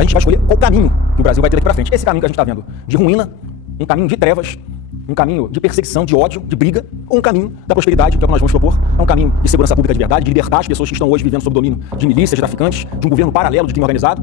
A gente vai escolher qual caminho que o Brasil vai ter daqui pra frente. Esse caminho que a gente está vendo de ruína, um caminho de trevas, um caminho de perseguição, de ódio, de briga, ou um caminho da prosperidade, que é o que nós vamos propor, é um caminho de segurança pública de verdade, de libertar as pessoas que estão hoje vivendo sob o domínio de milícias, de traficantes, de um governo paralelo de crime organizado.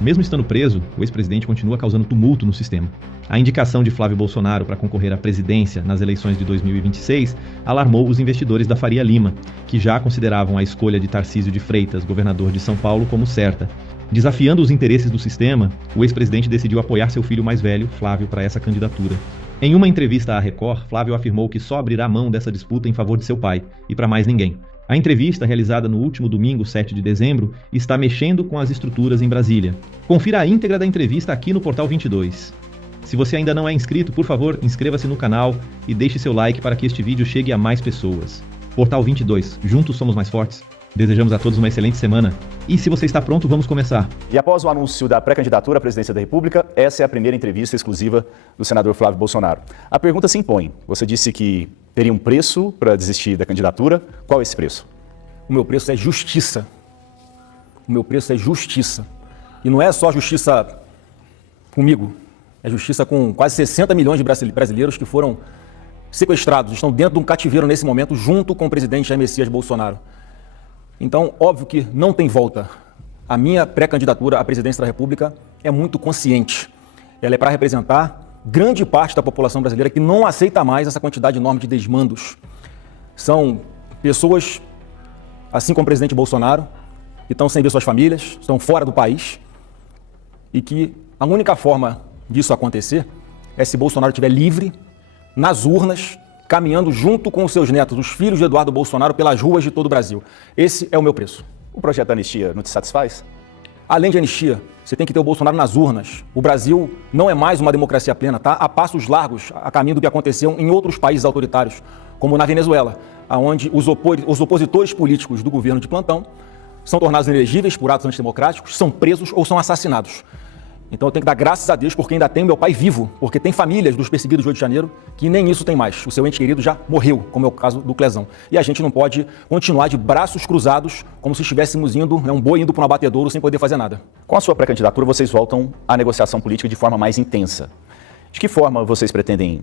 Mesmo estando preso, o ex-presidente continua causando tumulto no sistema. A indicação de Flávio Bolsonaro para concorrer à presidência nas eleições de 2026 alarmou os investidores da Faria Lima, que já consideravam a escolha de Tarcísio de Freitas, governador de São Paulo, como certa. Desafiando os interesses do sistema, o ex-presidente decidiu apoiar seu filho mais velho, Flávio, para essa candidatura. Em uma entrevista à Record, Flávio afirmou que só abrirá mão dessa disputa em favor de seu pai, e para mais ninguém. A entrevista, realizada no último domingo, 7 de dezembro, está mexendo com as estruturas em Brasília. Confira a íntegra da entrevista aqui no Portal 22. Se você ainda não é inscrito, por favor, inscreva-se no canal e deixe seu like para que este vídeo chegue a mais pessoas. Portal 22, juntos somos mais fortes. Desejamos a todos uma excelente semana. E se você está pronto, vamos começar. E após o anúncio da pré-candidatura à presidência da República, essa é a primeira entrevista exclusiva do senador Flávio Bolsonaro. A pergunta se impõe. Você disse que teria um preço para desistir da candidatura. Qual é esse preço? O meu preço é justiça. O meu preço é justiça. E não é só justiça comigo. É justiça com quase 60 milhões de brasileiros que foram sequestrados, estão dentro de um cativeiro nesse momento, junto com o presidente Jair Messias Bolsonaro. Então, óbvio que não tem volta. A minha pré-candidatura à presidência da República é muito consciente. Ela é para representar grande parte da população brasileira que não aceita mais essa quantidade enorme de desmandos. São pessoas, assim como o presidente Bolsonaro, que estão sem ver suas famílias, estão fora do país, e que a única forma disso acontecer é se Bolsonaro estiver livre, nas urnas, caminhando junto com os seus netos, os filhos de Eduardo Bolsonaro, pelas ruas de todo o Brasil. Esse é o meu preço. O projeto da anistia não te satisfaz? Além de anistia, você tem que ter o Bolsonaro nas urnas. O Brasil não é mais uma democracia plena, tá? A passos largos, a caminho do que aconteceu em outros países autoritários, como na Venezuela, onde os opositores políticos do governo de plantão são tornados inelegíveis por atos antidemocráticos, são presos ou são assassinados. Então eu tenho que dar graças a Deus porque ainda tenho meu pai vivo, porque tem famílias dos perseguidos do Rio de Janeiro que nem isso tem mais. O seu ente querido já morreu, como é o caso do Clezão. E a gente não pode continuar de braços cruzados, como se estivéssemos indo, um boi indo para um abatedouro sem poder fazer nada. Com a sua pré-candidatura, vocês voltam à negociação política de forma mais intensa. De que forma vocês pretendem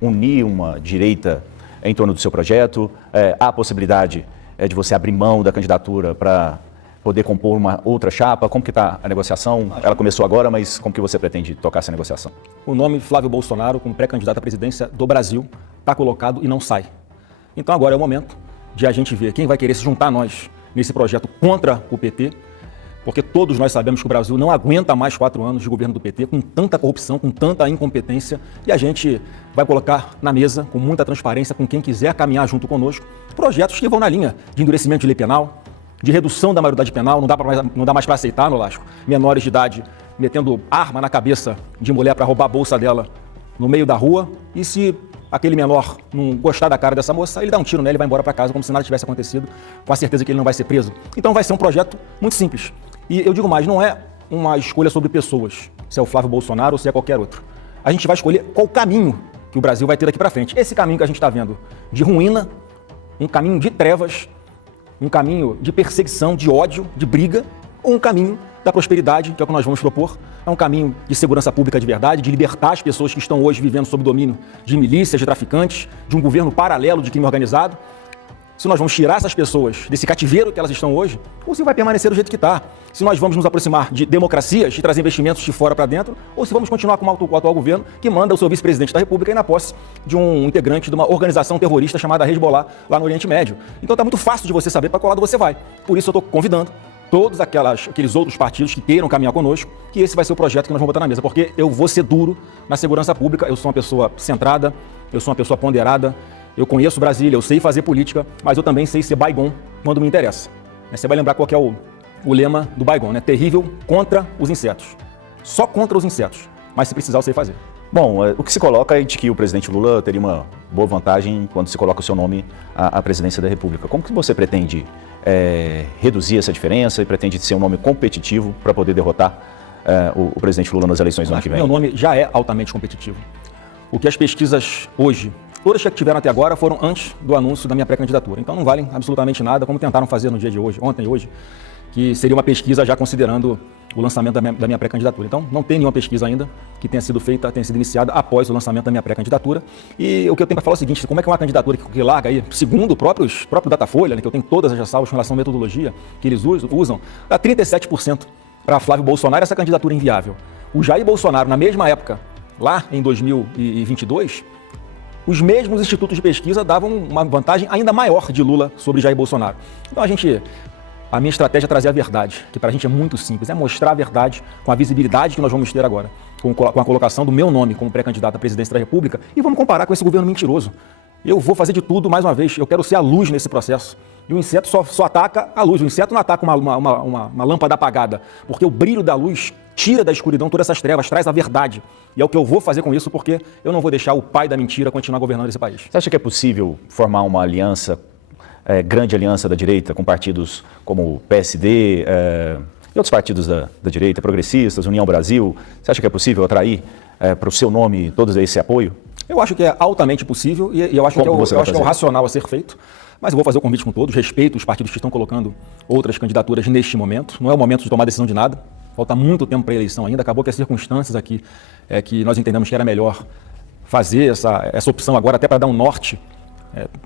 unir uma direita em torno do seu projeto? Há a possibilidade de você abrir mão da candidatura para poder compor uma outra chapa? Como que está a negociação? Ela começou agora, mas como que você pretende tocar essa negociação? O nome Flávio Bolsonaro, como pré-candidato à presidência do Brasil, está colocado e não sai. Então agora é o momento de a gente ver quem vai querer se juntar a nós nesse projeto contra o PT, porque todos nós sabemos que o Brasil não aguenta mais 4 anos de governo do PT, com tanta corrupção, com tanta incompetência, e a gente vai colocar na mesa, com muita transparência, com quem quiser caminhar junto conosco, projetos que vão na linha de endurecimento de lei penal, de redução da maioridade penal. Não dá mais para aceitar, Nolasco, menores de idade metendo arma na cabeça de mulher para roubar a bolsa dela no meio da rua, e se aquele menor não gostar da cara dessa moça, ele dá um tiro nela e vai embora para casa como se nada tivesse acontecido, com a certeza que ele não vai ser preso. Então vai ser um projeto muito simples. E eu digo mais, não é uma escolha sobre pessoas, se é o Flávio Bolsonaro ou se é qualquer outro. A gente vai escolher qual caminho que o Brasil vai ter daqui para frente. Esse caminho que a gente está vendo de ruína, um caminho de trevas, um caminho de perseguição, de ódio, de briga, ou um caminho da prosperidade, que é o que nós vamos propor. É um caminho de segurança pública de verdade, de libertar as pessoas que estão hoje vivendo sob domínio de milícias, de traficantes, de um governo paralelo de crime organizado. Se nós vamos tirar essas pessoas desse cativeiro que elas estão hoje, ou se vai permanecer do jeito que está. Se nós vamos nos aproximar de democracias, de trazer investimentos de fora para dentro, ou se vamos continuar com o atual governo que manda o seu vice-presidente da República ir na posse de um integrante de uma organização terrorista chamada Hezbollah lá no Oriente Médio. Então está muito fácil de você saber para qual lado você vai. Por isso eu estou convidando todos aqueles outros partidos que queiram caminhar conosco, que esse vai ser o projeto que nós vamos botar na mesa, porque eu vou ser duro na segurança pública. Eu sou uma pessoa centrada, eu sou uma pessoa ponderada, eu conheço Brasília, eu sei fazer política, mas eu também sei ser Baygon quando me interessa. Você vai lembrar qual que é o lema do Baygon, né? Terrível contra os insetos. Só contra os insetos, mas se precisar eu sei fazer. Bom, o que se coloca é de que o presidente Lula teria uma boa vantagem quando se coloca o seu nome à presidência da República. Como que você pretende reduzir essa diferença e pretende ser um nome competitivo para poder derrotar o presidente Lula nas eleições do ano que vem? Meu nome já é altamente competitivo. O que as pesquisas hoje, todas que tiveram até agora, foram antes do anúncio da minha pré-candidatura. Então não valem absolutamente nada, como tentaram fazer no dia de hoje, ontem e hoje, que seria uma pesquisa já considerando o lançamento da minha pré-candidatura. Então, não tem nenhuma pesquisa ainda que tenha sido feita, tenha sido iniciada após o lançamento da minha pré-candidatura. E o que eu tenho para falar é o seguinte, como é que é uma candidatura que larga aí, segundo o próprio Datafolha, né, que eu tenho todas as ressalvas com relação à metodologia que eles usam, dá 37% para Flávio Bolsonaro, essa candidatura é inviável. O Jair Bolsonaro, na mesma época, lá em 2022, os mesmos institutos de pesquisa davam uma vantagem ainda maior de Lula sobre Jair Bolsonaro. Então a minha estratégia é trazer a verdade, que para a gente é muito simples, é mostrar a verdade com a visibilidade que nós vamos ter agora, com a colocação do meu nome como pré-candidato à presidência da República, e vamos comparar com esse governo mentiroso. Eu vou fazer de tudo, mais uma vez, eu quero ser a luz nesse processo. E o inseto só ataca a luz, o inseto não ataca uma lâmpada apagada, porque o brilho da luz tira da escuridão todas essas trevas, traz a verdade. E é o que eu vou fazer com isso, porque eu não vou deixar o pai da mentira continuar governando esse país. Você acha que é possível formar uma aliança, grande aliança da direita, com partidos como o PSD e outros partidos da direita, progressistas, União Brasil? Você acha que é possível atrair para o seu nome todo esse apoio? Eu acho que é altamente possível e eu acho que é o racional a ser feito. Mas eu vou fazer o convite com todos, respeito os partidos que estão colocando outras candidaturas neste momento. Não é o momento de tomar decisão de nada, falta muito tempo para a eleição ainda. Acabou que as circunstâncias aqui que nós entendemos que era melhor fazer essa opção agora, até para dar um norte,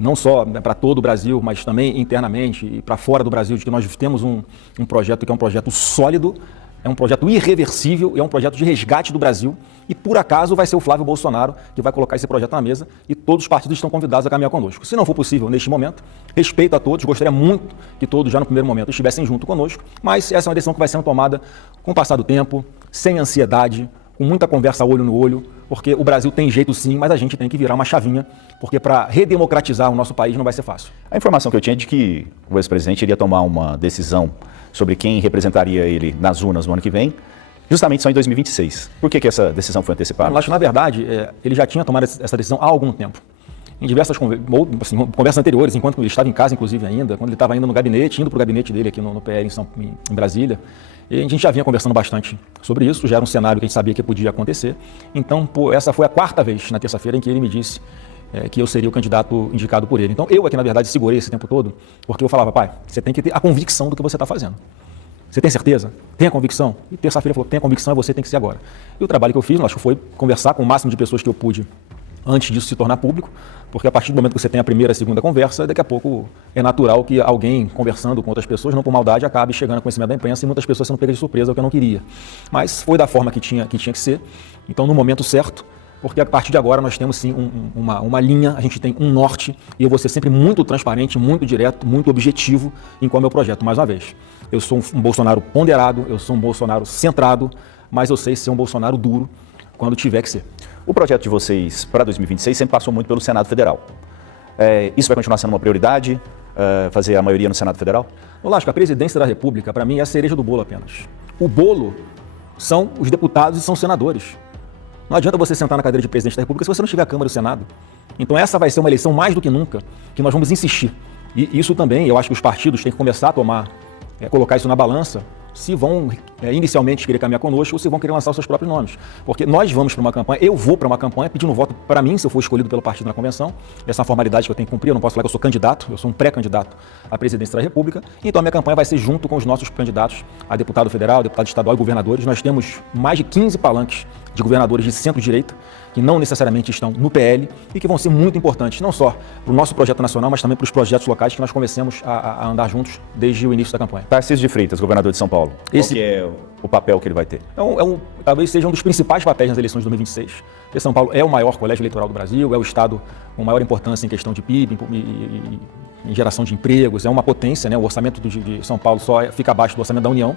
não só para todo o Brasil, mas também internamente e para fora do Brasil, de que nós temos um projeto que é um projeto sólido, é um projeto irreversível, é um projeto de resgate do Brasil e, por acaso, vai ser o Flávio Bolsonaro que vai colocar esse projeto na mesa e todos os partidos estão convidados a caminhar conosco. Se não for possível neste momento, respeito a todos, gostaria muito que todos já no primeiro momento estivessem junto conosco, mas essa é uma decisão que vai sendo tomada com o passar do tempo, sem ansiedade, com muita conversa olho no olho, porque o Brasil tem jeito sim, mas a gente tem que virar uma chavinha, porque para redemocratizar o nosso país não vai ser fácil. A informação que eu tinha é de que o ex-presidente iria tomar uma decisão sobre quem representaria ele nas urnas no ano que vem, justamente só em 2026. Por que essa decisão foi antecipada? Eu acho que, na verdade, ele já tinha tomado essa decisão há algum tempo. Em diversas conversas anteriores, enquanto ele estava em casa, inclusive ainda, quando ele estava ainda no gabinete, indo para o gabinete dele aqui no PL em Brasília, e a gente já vinha conversando bastante sobre isso, já era um cenário que a gente sabia que podia acontecer. Então, essa foi a quarta vez, na terça-feira, em que ele me disse que eu seria o candidato indicado por ele. Então, eu aqui, na verdade, segurei esse tempo todo, porque eu falava, pai, você tem que ter a convicção do que você está fazendo. Você tem certeza? Tem a convicção? E terça-feira ele falou, tem a convicção e você tem que ser agora. E o trabalho que eu fiz, acho que foi conversar com o máximo de pessoas que eu pude antes disso se tornar público, porque a partir do momento que você tem a primeira e a segunda conversa, daqui a pouco é natural que alguém conversando com outras pessoas, não por maldade, acabe chegando a conhecimento da imprensa e muitas pessoas sendo pegas de surpresa, o que eu não queria. Mas foi da forma que tinha que ser, então no momento certo, porque a partir de agora nós temos sim uma linha, a gente tem um norte e eu vou ser sempre muito transparente, muito direto, muito objetivo em qual é o meu projeto. Mais uma vez, eu sou um Bolsonaro ponderado, eu sou um Bolsonaro centrado, mas eu sei ser um Bolsonaro duro quando tiver que ser. O projeto de vocês para 2026 sempre passou muito pelo Senado Federal. Isso vai continuar sendo uma prioridade, fazer a maioria no Senado Federal? Lógico, a presidência da República, para mim, é a cereja do bolo apenas. O bolo são os deputados e são os senadores. Não adianta você sentar na cadeira de presidente da República se você não tiver a Câmara e o Senado. Então essa vai ser uma eleição mais do que nunca, que nós vamos insistir. E isso também, eu acho que os partidos têm que começar a colocar isso na balança, se vão inicialmente querer caminhar conosco ou se vão querer lançar os seus próprios nomes. Porque nós vamos para uma campanha, eu vou para uma campanha pedindo voto para mim, se eu for escolhido pelo partido na convenção. Essa é uma formalidade que eu tenho que cumprir, eu não posso falar que eu sou candidato, eu sou um pré-candidato à presidência da República. Então a minha campanha vai ser junto com os nossos candidatos a deputado federal, deputado estadual e governadores. Nós temos mais de 15 palanques de governadores de centro-direita, que não necessariamente estão no PL e que vão ser muito importantes, não só para o nosso projeto nacional, mas também para os projetos locais que nós comecemos a andar juntos desde o início da campanha. Tarcísio de Freitas, governador de São Paulo, qual que é o papel que ele vai ter? Talvez seja um dos principais papéis nas eleições de 2026. Porque São Paulo é o maior colégio eleitoral do Brasil, é o estado com maior importância em questão de PIB e em geração de empregos, é uma potência, né? O orçamento de São Paulo só fica abaixo do orçamento da União.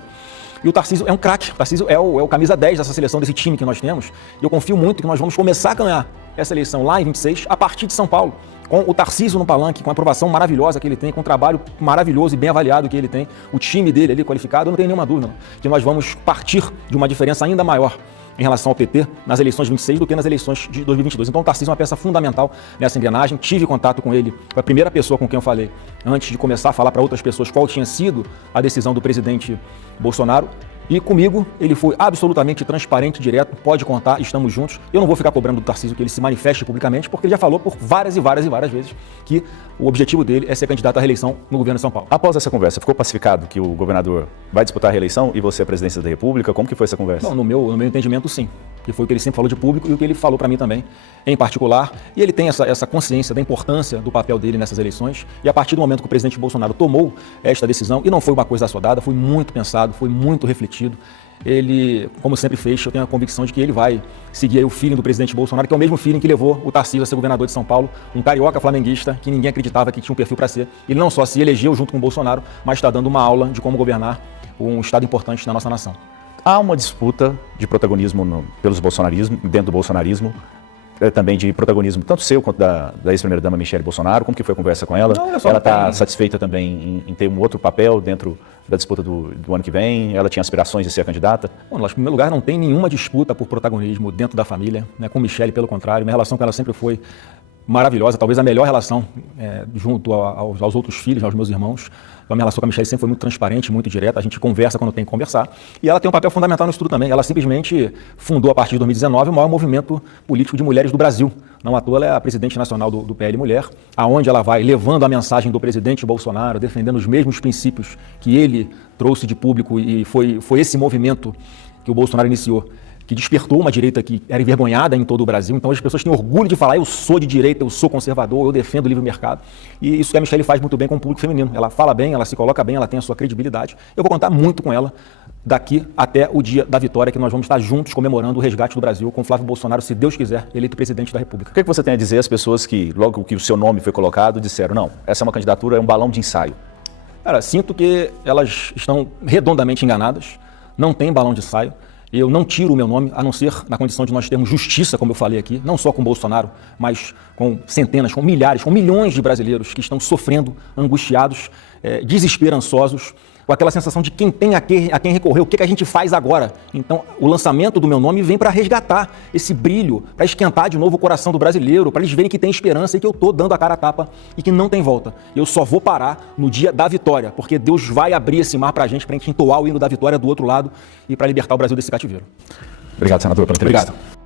E o Tarcísio é um craque, o Tarcísio é o camisa 10 dessa seleção, desse time que nós temos. E eu confio muito que nós vamos começar a ganhar essa eleição lá em 26, a partir de São Paulo. Com o Tarcísio no palanque, com a aprovação maravilhosa que ele tem, com o trabalho maravilhoso e bem avaliado que ele tem, o time dele ali qualificado, eu não tenho nenhuma dúvida que nós vamos partir de uma diferença ainda maior em relação ao PT nas eleições de 26 do que nas eleições de 2022. Então o Tarcísio é uma peça fundamental nessa engrenagem. Tive contato com ele, foi a primeira pessoa com quem eu falei antes de começar a falar para outras pessoas qual tinha sido a decisão do presidente Bolsonaro. E comigo, ele foi absolutamente transparente, direto, pode contar, estamos juntos. Eu não vou ficar cobrando do Tarcísio que ele se manifeste publicamente, porque ele já falou por várias vezes que o objetivo dele é ser candidato à reeleição no governo de São Paulo. Após essa conversa, ficou pacificado que o governador vai disputar a reeleição e você a presidência da República? Como que foi essa conversa? Não, no meu entendimento, sim. Que foi o que ele sempre falou de público e o que ele falou para mim também, em particular. E ele tem essa consciência da importância do papel dele nessas eleições. E a partir do momento que o presidente Bolsonaro tomou esta decisão, e não foi uma coisa assodada, foi muito pensado, foi muito refletido. Ele, como sempre fez, eu tenho a convicção de que ele vai seguir aí o feeling do presidente Bolsonaro, que é o mesmo feeling que levou o Tarcísio a ser governador de São Paulo, um carioca flamenguista que ninguém acreditava que tinha um perfil para ser. Ele não só se elegeu junto com o Bolsonaro, mas está dando uma aula de como governar um estado importante na nossa nação. Há uma disputa de protagonismo pelos bolsonarismo, dentro do bolsonarismo, também de protagonismo tanto seu quanto da ex-primeira-dama Michele Bolsonaro. Como que foi a conversa com ela? Não, ela está satisfeita também em ter um outro papel dentro da disputa do ano que vem? Ela tinha aspirações de ser a candidata? Bom, em primeiro lugar, não tem nenhuma disputa por protagonismo dentro da família, né? Com Michele, pelo contrário, minha relação com ela sempre foi maravilhosa, talvez a melhor relação junto aos outros filhos, aos meus irmãos. A minha relação com a Michele sempre foi muito transparente, muito direta, a gente conversa quando tem que conversar. E ela tem um papel fundamental no estudo também. Ela simplesmente fundou, a partir de 2019, o maior movimento político de mulheres do Brasil. Não à toa, ela é a presidente nacional do PL Mulher, aonde ela vai levando a mensagem do presidente Bolsonaro, defendendo os mesmos princípios que ele trouxe de público, e foi esse movimento que o Bolsonaro iniciou, que despertou uma direita que era envergonhada em todo o Brasil. Então as pessoas têm orgulho de falar: eu sou de direita, eu sou conservador, eu defendo o livre mercado. E isso que a Michele faz muito bem com o público feminino. Ela fala bem, ela se coloca bem, ela tem a sua credibilidade. Eu vou contar muito com ela daqui até o dia da vitória, que nós vamos estar juntos comemorando o resgate do Brasil com Flávio Bolsonaro, se Deus quiser, eleito presidente da República. O que você tem a dizer às pessoas que, logo que o seu nome foi colocado, disseram: não, essa é uma candidatura, é um balão de ensaio? Cara, sinto que elas estão redondamente enganadas, não tem balão de ensaio. Eu não tiro o meu nome, a não ser na condição de nós termos justiça, como eu falei aqui, não só com Bolsonaro, mas com centenas, com milhares, com milhões de brasileiros que estão sofrendo, angustiados, desesperançosos, com aquela sensação de quem tem a quem recorrer, o que a gente faz agora. Então, o lançamento do meu nome vem para resgatar esse brilho, para esquentar de novo o coração do brasileiro, para eles verem que tem esperança e que eu estou dando a cara a tapa e que não tem volta. Eu só vou parar no dia da vitória, porque Deus vai abrir esse mar para a gente entoar o hino da vitória do outro lado e para libertar o Brasil desse cativeiro. Obrigado, senador, pela entrevista. Obrigado.